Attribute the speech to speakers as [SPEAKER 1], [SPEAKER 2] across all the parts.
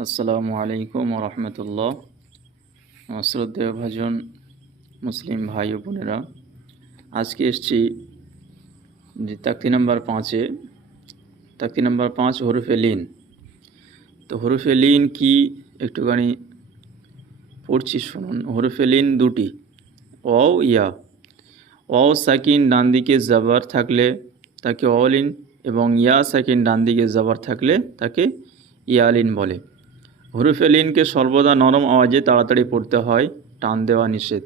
[SPEAKER 1] আসসালামু আলাইকুম রহমতুল্লাহ। আমার শ্রদ্ধেয় ভাজন মুসলিম ভাই ও বোনেরা, আজকে এসছি যে তাক্তি নাম্বার পাঁচে। তাক্তি নাম্বার পাঁচ হরফে লিন। তো হরফে লিন কি একটুখানি পড়ছি শুনুন। হরফে লিন দুটি অ ইয়া। অ সাকিন ডান দিকে জাবার থাকলে তাকে অলিন এবং ইয়া সাকিন ডান দিকে জাবার থাকলে তাকে ইয়ালিন বলে। হরুফে লিনকে সর্বদা নরম আওয়াজে তাড়াতাড়ি পড়তে হয়, টান দেওয়া নিষেধ।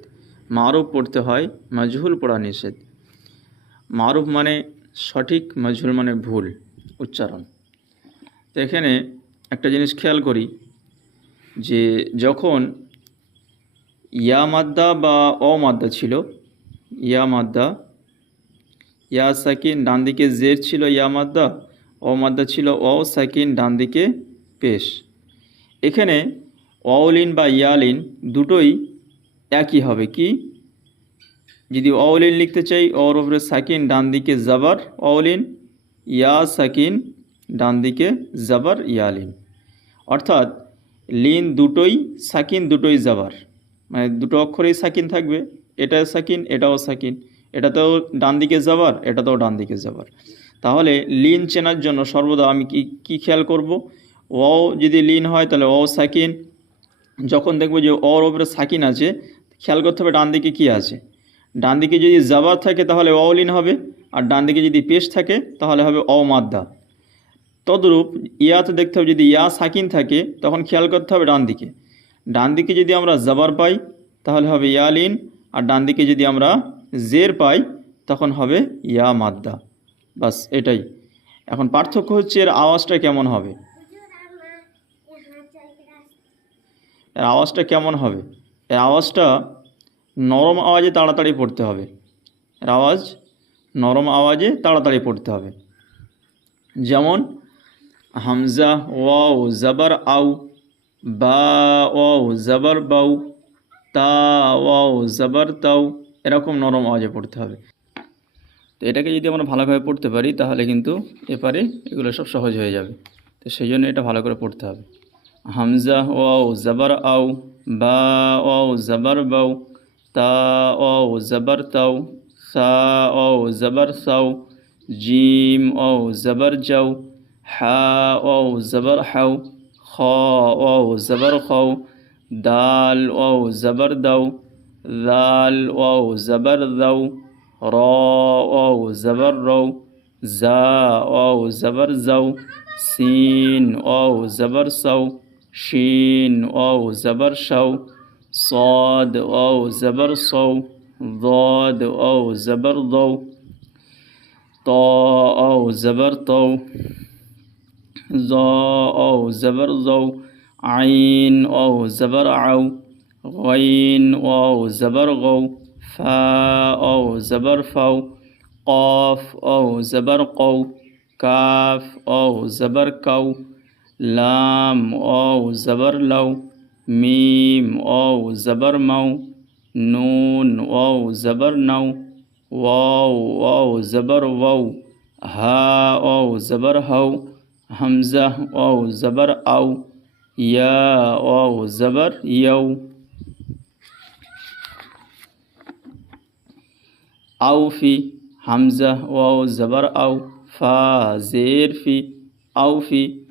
[SPEAKER 1] মারুফ পড়তে হয়, মজহুল পড়া নিষেধ। মারুফ মানে সঠিক, মজহুল মানে ভুল। উচ্চারণ। তো এখানে একটা জিনিস খেয়াল করি যে যখন ইয়া মাদ্দা বা অ মাদ্দা ছিল, ইয়া মাদ্দা, ইয়া সাকিন ডান দিকে জের ছিল ইয়া মাদ্দা, অ মাদ্দা ছিল অ সাকিন ডান দিকে পেশ। এখানে অলিন বা ইয়ালিন দুটোই একই হবে কি? যদি অলিন লিখতে চাই অর ওপরে সাকিন, ডান দিকে জাবার অলিন ইয়া, সাকিন, ডান দিকে জাবার, ইয়ালিন। অর্থাৎ লিন দুটোই, সাকিন দুটোই জাবার। মানে দুটো অক্ষরেই সাকিন থাকবে। এটা সাকিন, এটাও সাকিন। এটাতেও ডান দিকে যাবার এটাতেও ডান দিকে যাবার তাহলে লিন চেনার জন্য সর্বদা আমি কি, কী খেয়াল করব? ও যদি লিন হয় তাহলে ও সাকিন। যখন দেখব যে ওর ওপরে সাকিন আছে, খেয়াল করতে হবে ডান দিকে কী আছে। ডান দিকে যদি জাবার থাকে তাহলে অ লিন হবে, আর ডান দিকে যদি পেশ থাকে তাহলে হবে অ মাদ্দা। তদরূপ ইয়াতে দেখতে হবে যদি ইয়া সাকিন থাকে, তখন খেয়াল করতে হবে ডান দিকে। ডান দিকে যদি আমরা জাবার পাই, তাহলে হবে ইয়া লিন, আর ডান দিকে যদি আমরা জের পাই, তখন হবে ইয়া মাদ্দা। বাস এটাই। এখন পার্থক্য হচ্ছে এর আওয়াজটা কেমন হবে। এর আওয়াজটা কেমন হবে? এর আওয়াজটা নরম আওয়াজে তাড়াতাড়ি পড়তে হবে। এর আওয়াজ নরম আওয়াজে তাড়াতাড়ি পড়তে হবে। যেমন, হামজা, ওয়াও, জাবার আউ বা, ওয়াও, জাবার বাউ তা, ওয়াও, জাবার, তাও, এরকম নরম আওয়াজে পড়তে হবে। তো এটাকে যদি আমরা ভালোভাবে পড়তে পারি, তাহলে কিন্তু এপারে এগুলো সব সহজ হয়ে যাবে। তো সেই জন্য এটা ভালো করে পড়তে হবে। হামজা ওয়াও জাবার আউ বা ওয়াও জাবার বাউ তা ওয়াও জাবার তাও সা ওয়াও জাবার সাউ জিম ওয়াও জাবার যাও হা ওয়াও জাবার হাউ খ ওয়াও জাবার খাও দাল ওয়াও জাবার দাও দাল ওয়াও জাবার দাও র ওয়াও জাবার রও জা ওয়াও জাবার যাও সিন ওয়াও জাবার সাউ شين واو زبر شو صاد واو زبر صو ضاد واو زبر ضو طاء واو زبر طو ظاء واو زبر ظو عين واو زبر عو غين واو زبر غو فاء واو زبر فو قاف أو زبر قو كاف أو زبر كو لام او زبر لو میم او زبر مو نون او زبر نو واو او زبر وو ها او زبر هو همزه او زبر او یا او زبر یو. او فی همزه او زبر او فا زیر فی او فی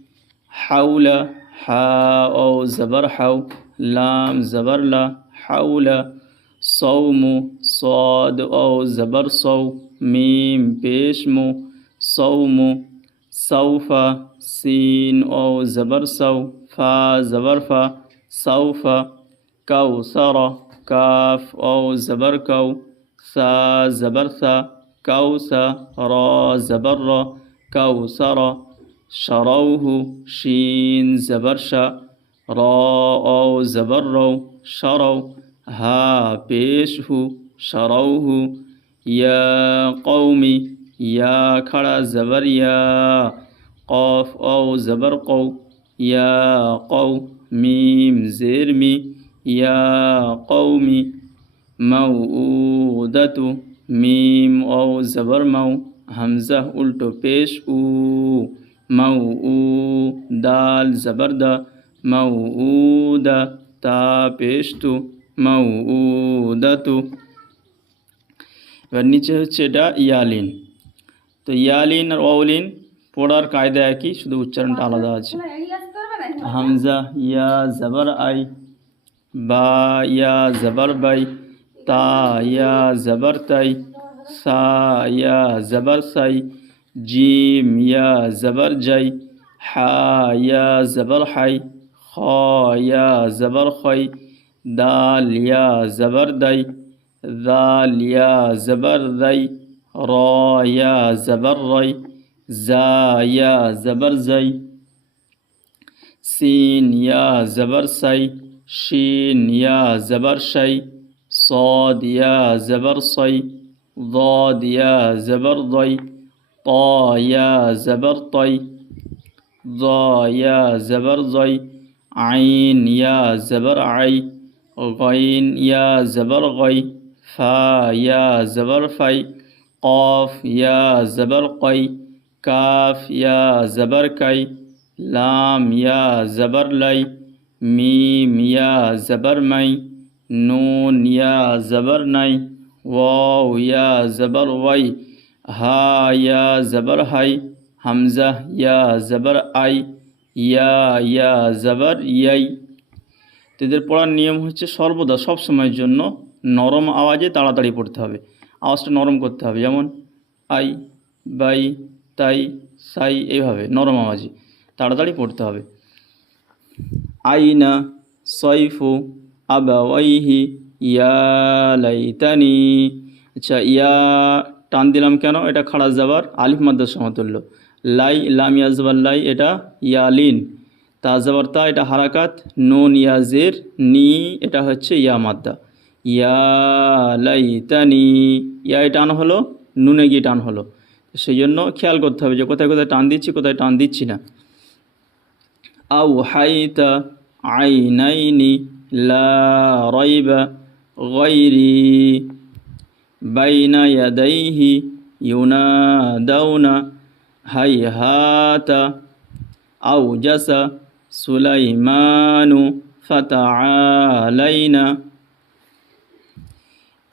[SPEAKER 1] حول حاء زبر حو لام زبر لا حول صوم صاد أو زبر صو ميم بيشمو صوم سوف سين أو زبر سو فا زبر فا سوف كوثر كاف أو زبر كو ثا زبر ثا كوثر را زبر كوثر شروه شین زبر شا را او زبر رو شرو ها پیش هو شروه یا قومی یا کھڑا زبر یا قاف او زبر قو یا قو میم زیر می یا قومی موعودتو میم او زبر مو حمزه الٹو پیش او. দাল জবরদা মাউউদা তা পেশ তু মাউউদাতু। এবার নিচে হচ্ছে এটা ইয়ালিন। তো ইয়ালিন আর ওয়াউলিন পড়ার কায়দা একই শুধু উচ্চারণটা আলাদা আছে। হামজা ইয়া জবর আই বা ইয়া জবর বাই তা ইয়া জবর তাই সা ইয়া জবর সাই جيم يا زبر جاي حا يا زبر حي خا يا زبر خي دال يا زبر داي ذال يا زبر ذي را يا زبر ري زا يا زبر زي سين يا زبر سي شين يا زبر شي صاد يا زبر صي ضاد يا زبر ضي طا يا زبر طي يا زبر عين يا زبر عي غين يا زبر غي فا يا زبر في قاف يا زبر قي كاف يا زبر كي لام يا زبر لي ميم يا زبر مي نون يا زبر ني واو يا زبر وي হা, ইয়া, জবর, হাই। হামজা, ইয়া, জবর, আই। ইয়া ইয়া, জবর, ইয়াই। তো পড়ার নিয়ম হচ্ছে সর্বদা সব সময়ের জন্য নরম আওয়াজে তাড়াতাড়ি পড়তে হবে। আওয়াজটা নরম করতে হবে। যেমন আই, বাই, তাই, সাই, এইভাবে নরম আওয়াজে তাড়াতাড়ি পড়তে হবে। আইনা সৈফু আবাওয়াইহি, ইয়া লাইতানি। আচ্ছা ইয়া টান দিলাম কেন? এটা খাড়া জাবার আলিফ মাদ্রাস সমতুল্য লাই, লাম ইয়াজবার লাই, এটা ইয়ালিন। তা যাবার তা, এটা হারাকাত। নুন, ইয়াজের। নি, এটা হচ্ছে ইয়া মাদ্দা। ইয়া লাইতানি। ইয়া টান হলো, নুনে গিয়ে টান হলো। সেই জন্য খেয়াল করতে হবে যে কোথায় কোথায় টান দিচ্ছি, কোথায় টান দিচ্ছি না। আউ হাইতা আইনাইনি লা রাইবা গাইরি। বাইনা ইয়াদাইহি ইউনাদাউনা হাইহাতা আউজাসা সুলাইমানু ফাতাআলাইনা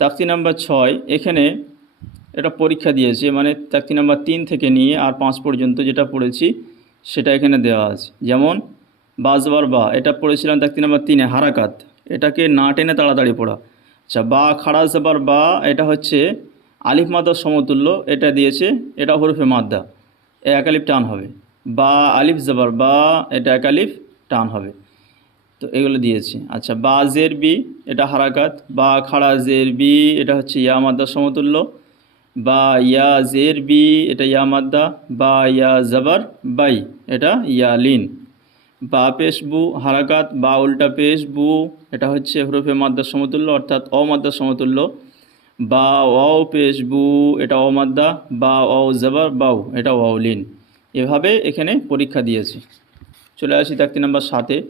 [SPEAKER 1] তাকতি নাম্বার ছয়, এখানে এটা পরীক্ষা দিয়েছে মানে তাকতি নাম্বার তিন থেকে নিয়ে আর পাঁচ পর্যন্ত যেটা পড়েছি, সেটা এখানে দেওয়া আছে। যেমন বাজবার বা, এটা পড়েছিলাম তাকতি নাম্বার তিনে, হারাকাত। এটাকে না টেনে তাড়াতাড়ি পড়া। আচ্ছা বা, খাড়া জবার বা, এটা হচ্ছে আলিফ মাদ্দার সমতুল্য, এটা দিয়েছে, এটা হরফে মাদ্দা, এ একালিফ টান হবে। বা, আলিফ জবর বা, এটা একালিফ টান হবে। তো এগুলো দিয়েছে। আচ্ছা বা, জের বি, এটা হারাকাত, বা, খাড়া জের বি, এটা হচ্ছে ইয়া মাদ্দার সমতুল্য, বা, ইয়া জের বি, এটা ইয়া মাদ্দা, বা, ইয়া জবর বাই, এটা ইয়া লিন। বা পেশ বু, হারাকাত, বা উল্টা পেশ বু, এটা হচ্ছে হরফে মাদ্দার সমতুল্য অর্থাৎ অমাদ্দার সমতুল্য। বা ওয়াও পেশ বু, এটা অমাদ্দা বা ওয়াও জবর বাউ এটা ওয়াও লিন। এভাবে এখানে পরীক্ষা দিয়েছে। চলে আসি তাকতি নাম্বার সাতে।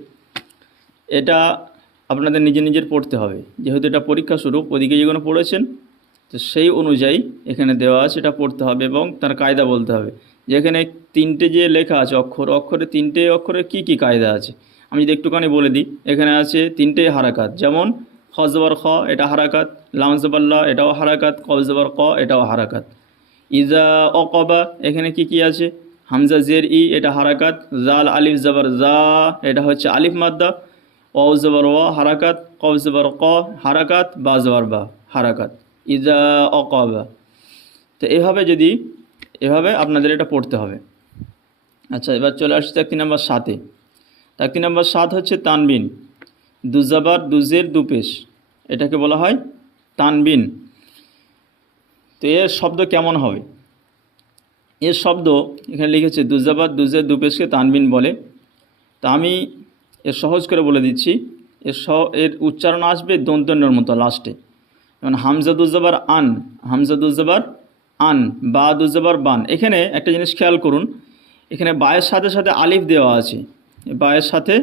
[SPEAKER 1] এটা আপনাদের নিজে নিজের পড়তে হবে। যেহেতু এটা পরীক্ষা স্বরূপ, ওদিকে যেগুলো পড়েছেন, তো সেই অনুযায়ী এখানে দেওয়া আছে, এটা পড়তে হবে এবং তার কায়দা বলতে হবে। যেখানে তিনটে যে লেখা আছে, অক্ষর, অক্ষরে তিনটে, অক্ষরে কি কি কায়দা আছে? আমি যদি একটুখানি বলে দিই, এখানে আছে তিনটে হারাকাত, যেমন খজবর খ এটা হারাকাত লামজবাল্লা এটাও হারাকাত কবজবর ক, এটাও হারাকাত। ইজা অকবা, এখানে কি কি আছে? হামজা জের ই, এটা হারাকাত, জাল আলিফ জবর জা, এটা হচ্ছে আলিফ মাদ্দা ও জবর ওয়া হারাকাত কব জবর ক হারাকাত, বা জবর বা হারাকাত। ইজা অকবা। তো এভাবে যদি এভাবে আপনাদের এটা পড়তে হবে। আচ্ছা এবার চলে আসছে একটি নাম্বার সাতে একটি নাম্বার সাত হচ্ছে তানবিন, দুজাবার দুজের দুপেশ, এটাকে বলা হয় তানবিন। তো এর শব্দ কেমন হবে? এর শব্দ এখানে লিখেছে দুজাবার দুজের দুপেশকে তানবিন বলে। তা আমি এর সহজ করে বলে দিচ্ছি, এর স, এর উচ্চারণ আসবে দন্তন্যর মতো লাস্টে। যেমন হামজাদুজ্জাবার আন হামজাদুজ্জাবার আন, বা দুজ্জাবার বান। এখানে একটা জিনিস খেয়াল করুন, এখানে বায়ের সাথে সাথে আলিফ দেওয়া আছে। বায়ের সাথে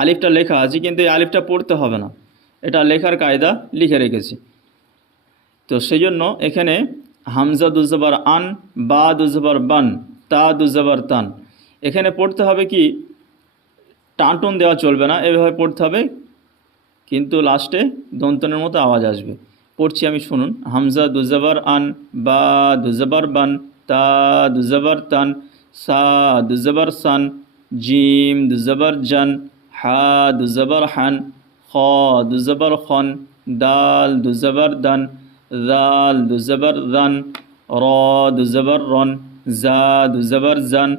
[SPEAKER 1] আলিফটা লেখা আছে, কিন্তু এই আলিফটা পড়তে হবে না। এটা লেখার কায়দা লিখে রেখেছি। তো সেই জন্য এখানে হামজা দুজ্জাবার আন, বা দুজ্জাবার বান, তা দুজ্জাবার তান। এখানে পড়তে হবে কি, টানটন দেওয়া চলবে না, এভাবে পড়তে হবে, কিন্তু লাস্টে দন্তনের মতো আওয়াজ আসবে। পড়ছি আমি শুনুন হামজা দুজাবার আন বা দুজাবার বান তা দুজাবার তান সা দুজাবার সান জিম দুজাবার জান হা দুজাবার হান খ দুজাবার খন দাল দুজাবার দান দাল দুজাবার দান র দুজাবার রন জা দুজাবার জান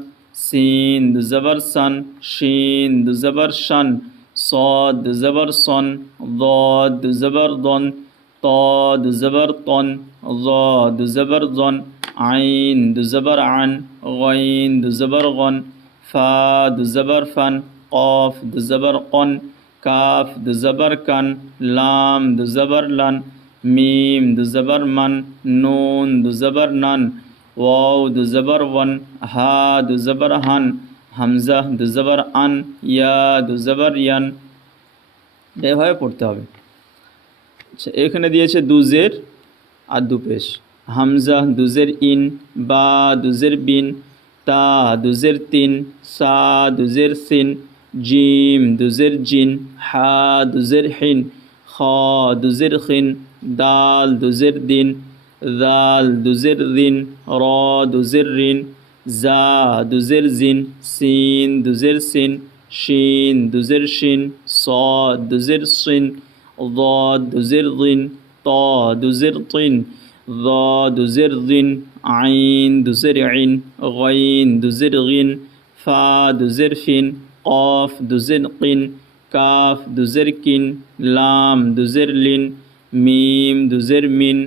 [SPEAKER 1] সিন দুজাবার সান শিন দুজাবার শান صاد زبر صن ضاد زبر ضن ত দুজবর তন জ দুজবর জন, আইন দুজবর আন, গইন দুজবর গন, ফা দুজবর ফান, কফ দুজবর কন, কাফ দুজবর কান, লাম দুজবর লান, মিম দুজবর মান, নুন দুজবর নান, ওয়াও দুজবর ওয়ান, হা দুজবর হান, হামজা দুজবর আন, ইয়া দুজবর ইয়ান। এভাবে পড়তে হবে। আচ্ছা এখানে দিয়েছে দুজের আর দুপেশ। হামজা, দুজের ইন, বা, দুজের বিন, তা, দুজের তিন, সা, দুজের সিন, জিম, দুজের জিন, হা, দুজের হিন, খ, দুজের খিন, দাল, দুজের দিন, দাল, দুজের দিন, র, দুজের রিন জা, দুজের জিন, সিন, দুজের সিন, শিন, দুজের শিন, স, দুজের সিন ض দুজের দিন ত দুজের তিন ض দুজের দিন আইন দুজের আইন غين দুজের গিন ফা দুজের ফিন قاف দুজের কিন কাফ দুজের কিন লাম দুজের লিন মিম দুজের মিন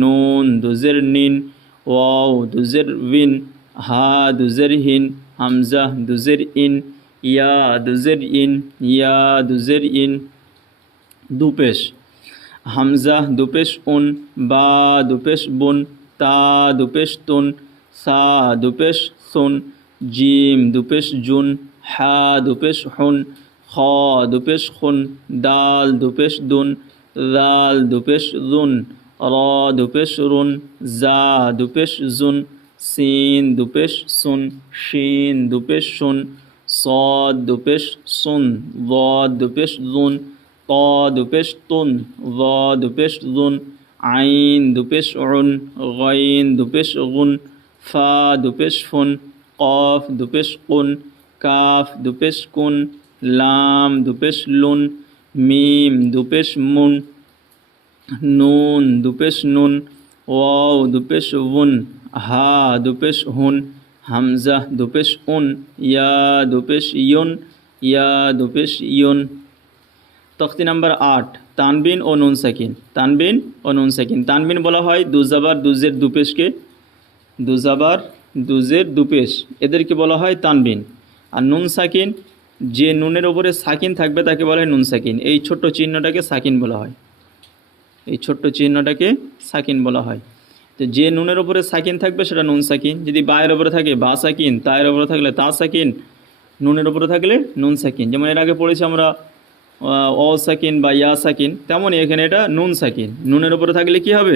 [SPEAKER 1] নুন দুজের নিন ওয়াও দুজের উইন হা দুজের হিন হামজা দুজের ইন ইয়া দুজের ইন ইয়া দুজের ইন দুপেশ। হামজা, দুপেশ উন, বা, দুপেশ বুন, তা, দুপেশ তুন, সা, দুপেশ সুন, জিম, দুপেশ জুন, হা, দুপেশ হুন, খ, দুপেশ খুন, দাল, দুপেশ দুন, রাল, দুপেশ রুন, র, দুপেশ রুন, জা, দুপেশ জুন, সিন, দুপেশ সুন, শিন, দুপেশ সুন, সদ, দুপেশ সুন বদ দুপেশ জুন ত দুপেশ তুন জ দুপেশ জুন আইন দুপেশ অরুণ গইন দুপেশ গুন ফা দুপেশ ফুন কফ দুপেশ কুন কাফ দুপেশ কুন লাম দুপেশ লুন মিম দুপেশ মুন নুন দুপেশ নুন ওয়াও দুপেশ উন হা দুপেশ হুন হামজা দুপেশ উন ইয়া দুপেশ ইয়ুন ইয়া দুপেশ ইয়ুন তখতি নাম্বার আট, তানবিন ও নুন সাকিন। তানবিন ও নুন সাকিন। তানবিন বলা হয় দুজাবার দুজের দুপেশকে। দুজাবার দুজের দুপেশ। এদেরকে বলা হয় তানবিন। আর নুন সাকিন, যে নুনের ওপরে সাকিন থাকবে তাকে বলা হয় নুন সাকিন। এই ছোট্ট চিহ্নটাকে সাকিন বলা হয়। এই ছোট্ট চিহ্নটাকে সাকিন বলা হয়। তো যে নুনের ওপরে সাকিন থাকবে সেটা নুন সাকিন। যদি বায়ের ওপরে থাকে বা সাকিন, তায়ের ওপরে থাকলে তা সাকিন। নুনের ওপরে থাকলে নুন সাকিন। যেমন এর আগে পড়েছি আমরা অ সাকিন বা ইয়া সাকিন, তেমনই এখানে এটা নুন সাকিন। নুনের ওপরে থাকলে কি হবে?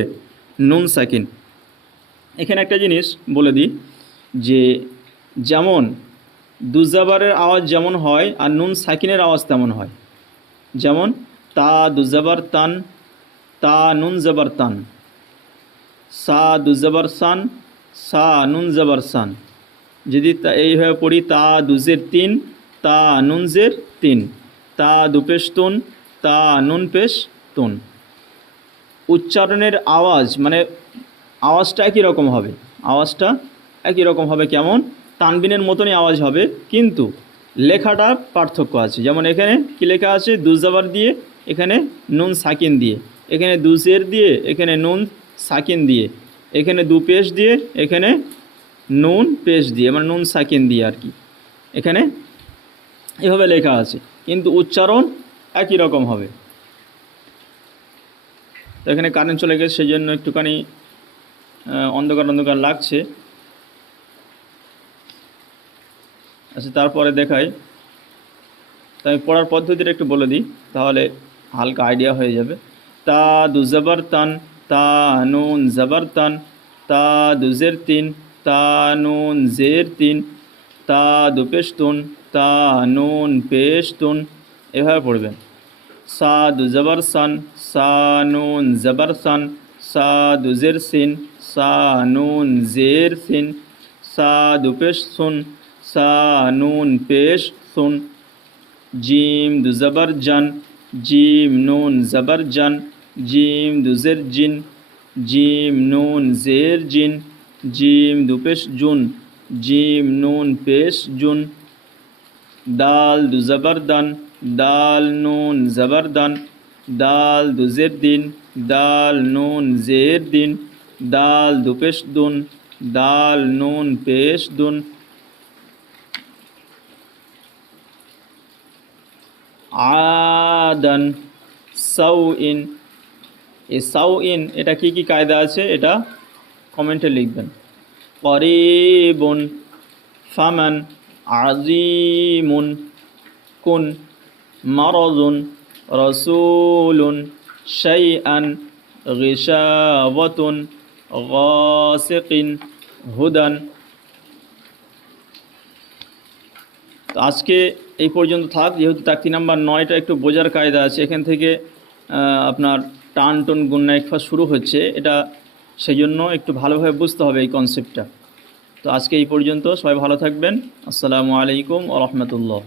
[SPEAKER 1] নুন সাকিন। এখানে একটা জিনিস বলে দিই, যে যেমন দুজাবারের আওয়াজ যেমন হয় আর নুন সাকিনের আওয়াজ তেমন হয়। যেমন, তা দুজাবার তান, তা নুন জবর তান। সা দুজাবার সান, সা নুন জবর সান। যদি তা এইভাবে পড়ি, তা দুজের তিন, তা নুনজের তিন। তা দুপেশ তুন তা নুন পেশ তুন উচ্চারণের আওয়াজ মানে আওয়াজটা একই রকম হবে। আওয়াজটা একই রকম হবে কেমন? তানবিনের মতনই আওয়াজ হবে, কিন্তু লেখাটা পার্থক্য আছে। যেমন এখানে কি লেখা আছে? দুজাবার দিয়ে, এখানে নুন সাকিন দিয়ে। এখানে দুজের দিয়ে, এখানে নুন সাকিন দিয়ে। এখানে দু পেশ দিয়ে, এখানে নুন পেশ দিয়ে মানে নুন সাকিন দিয়ে আর কি। এখানে এভাবে লেখা আছে। কিন্তু উচ্চারণ একই রকম হবে। এখানে কারেন্ট চলে গেছে সেই জন্য একটুখানি অন্ধকার অন্ধকার লাগছে। আচ্ছা তারপরে দেখাই। তো আমি পড়ার পদ্ধতিটা একটু বলে দিই, তাহলে হালকা আইডিয়া হয়ে যাবে। তা দু জবর তান, তা নুন জবর তান, তা দুজের তিন, তা নুন জের তিন, তা দুপেশ তুন তা নুন পেশ তুন এভাবে পড়বেন। সাদু জবর সান, সা নুন জবর সান, সাদু জের সিন, সা নুন জের সিন, সাদু পেশ সুন সা নুন পেশ সুন জিম দু জবর জিম নুন জবর জিম দু জের জিন, জিম নুন জের জিন, জিম দু পেশ জুন জিম নুন পেশ জুন দাল দু জবরদান দাল নুন জবরদন দাল দু জের দিন, দাল নুন জের দিন, দাল দু পেশ দুন, দাল নুন পেশ দুন। আদান সাউ ইন এ সাউ ইন এটা কি কি কায়দা আছে? এটা কমেন্টে লিখবেন। করিবুন ফামান আজিমুন কুন মারজুন রসুলুন শাইআন গিশাওয়াতুন গাসিকিন হুদান তো আজকে এই পর্যন্ত থাক, যেহেতু তাকতি নাম্বার নয়টা একটু বোঝার কায়দা আছে, এখান থেকে আপনার টান টন গুন্না শুরু হচ্ছে। এটা সেই জন্য একটু ভালোভাবে বুঝতে হবে এই কনসেপ্টটা তো আজকে এই পর্যন্ত সবাই ভালো থাকবেন। আসসালামু আলাইকুম ও রহমতুল্লাহ।